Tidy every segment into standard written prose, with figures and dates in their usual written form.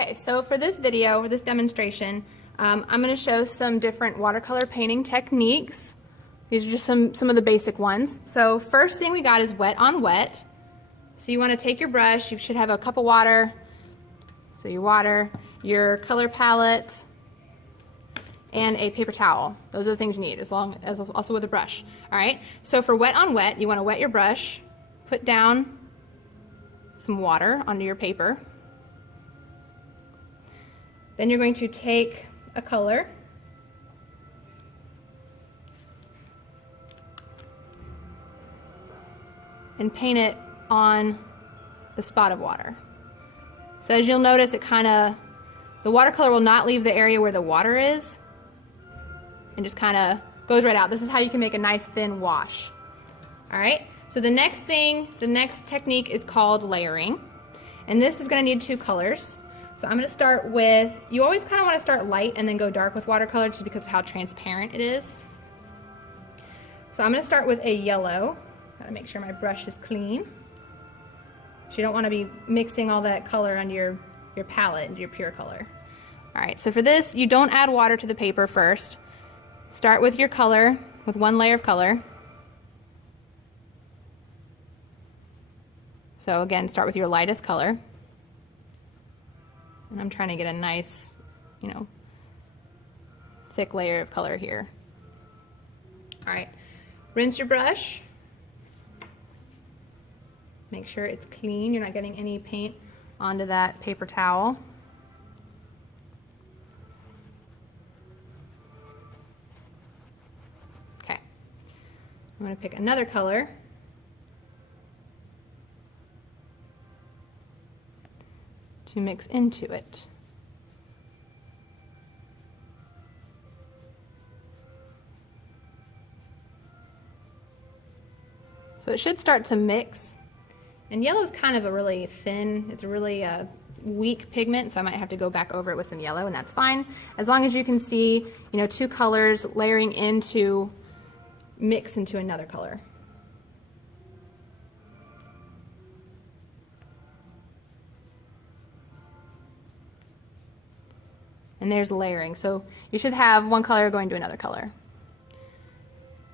Okay, so for this video, for this demonstration, I'm going to show some different watercolor painting techniques. These are just some of the basic ones. So first thing we got is wet on wet. So you want to take your brush, you should have a cup of water, so your water, your color palette, and a paper towel. Those are the things you need, as long as also with a brush. All right, so for wet on wet, you want to wet your brush, put down some water onto your paper. Then you're going to take a color and paint it on the spot of water. So as you'll notice, the watercolor will not leave the area where the water is and just kind of goes right out. This is how you can make a nice thin wash. All right, so the next technique is called layering. And this is gonna need two colors. So I'm gonna start with, you always kind of wanna start light and then go dark with watercolor just because of how transparent it is. So I'm gonna start with a yellow. Gotta make sure my brush is clean. So you don't wanna be mixing all that color on your palette into your pure color. All right, so for this, you don't add water to the paper first. Start with your color, with one layer of color. So again, start with your lightest color. And I'm trying to get a nice, thick layer of color here. All right, rinse your brush. Make sure it's clean. You're not getting any paint onto that paper towel. Okay, I'm going to pick another color. To mix into it. So it should start to mix. And yellow is kind of a really thin, it's a really weak pigment, so I might have to go back over it with some yellow, and that's fine. As long as you can see, two colors layering mix into another color. And there's layering. So you should have one color going to another color.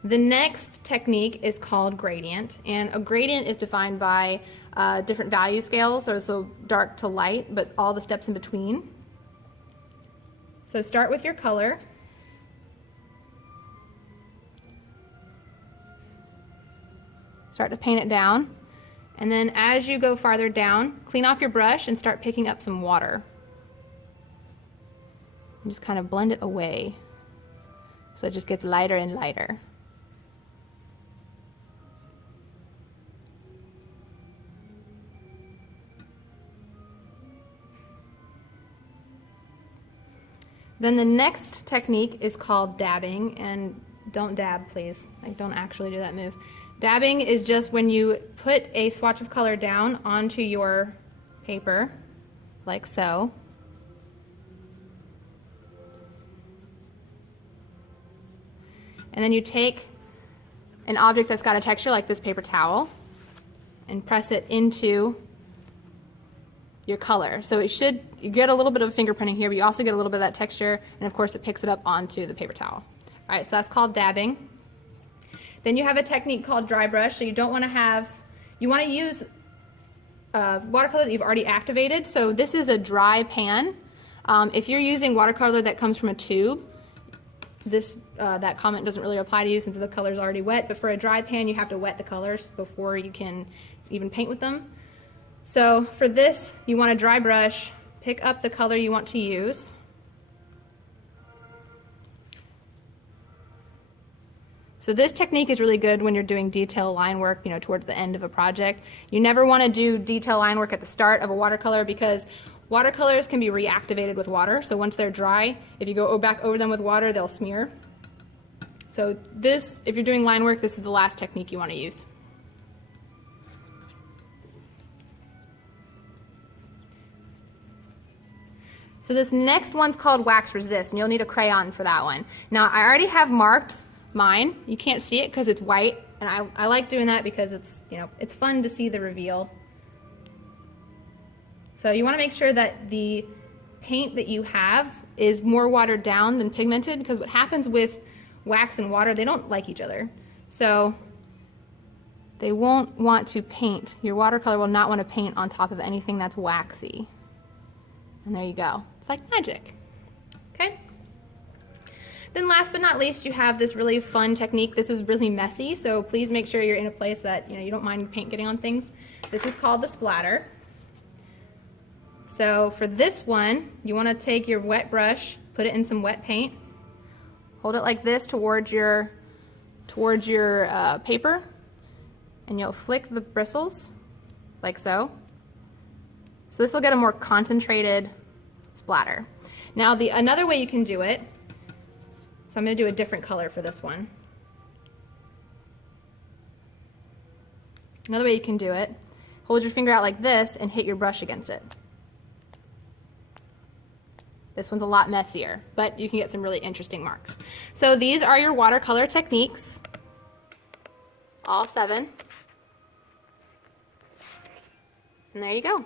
The next technique is called gradient, and a gradient is defined by different value scales, so dark to light, but all the steps in between. So start with your color. Start to paint it down, and then as you go farther down, clean off your brush and start picking up some water. And just kind of blend it away so it just gets lighter and lighter. Then the next technique is called dabbing, and don't dab, please. Like, don't actually do that move. Dabbing is just when you put a swatch of color down onto your paper, like so. And then you take an object that's got a texture like this paper towel and press it into your color. So you get a little bit of fingerprinting here, but you also get a little bit of that texture, and of course it picks it up onto the paper towel. All right, so that's called dabbing. Then you have a technique called dry brush. So you want to use watercolor that you've already activated. So this is a dry pan. If you're using watercolor that comes from a tube, that comment doesn't really apply to you since the color's already wet, but for a dry pan you have to wet the colors before you can even paint with them. So for this, you want a dry brush, pick up the color you want to use. So this technique is really good when you're doing detail line work, towards the end of a project. You never want to do detail line work at the start of a watercolor because watercolors can be reactivated with water, so once they're dry, if you go back over them with water, they'll smear. So if you're doing line work, this is the last technique you want to use. So this next one's called wax resist, and you'll need a crayon for that one. Now, I already have marked mine. You can't see it because it's white, and I like doing that because it's fun to see the reveal. So you want to make sure that the paint that you have is more watered down than pigmented, because what happens with wax and water, they don't like each other. So they won't want to paint. Your watercolor will not want to paint on top of anything that's waxy. And there you go. It's like magic. Okay? Then last but not least, you have this really fun technique. This is really messy, so please make sure you're in a place that you don't mind paint getting on things. This is called the splatter. So for this one, you want to take your wet brush, put it in some wet paint, hold it like this towards your paper, and you'll flick the bristles like so. So this will get a more concentrated splatter. Now another way you can do it, so I'm going to do a different color for this one. Another way you can do it, hold your finger out like this and hit your brush against it. This one's a lot messier, but you can get some really interesting marks. So these are your watercolor techniques, all 7. And there you go.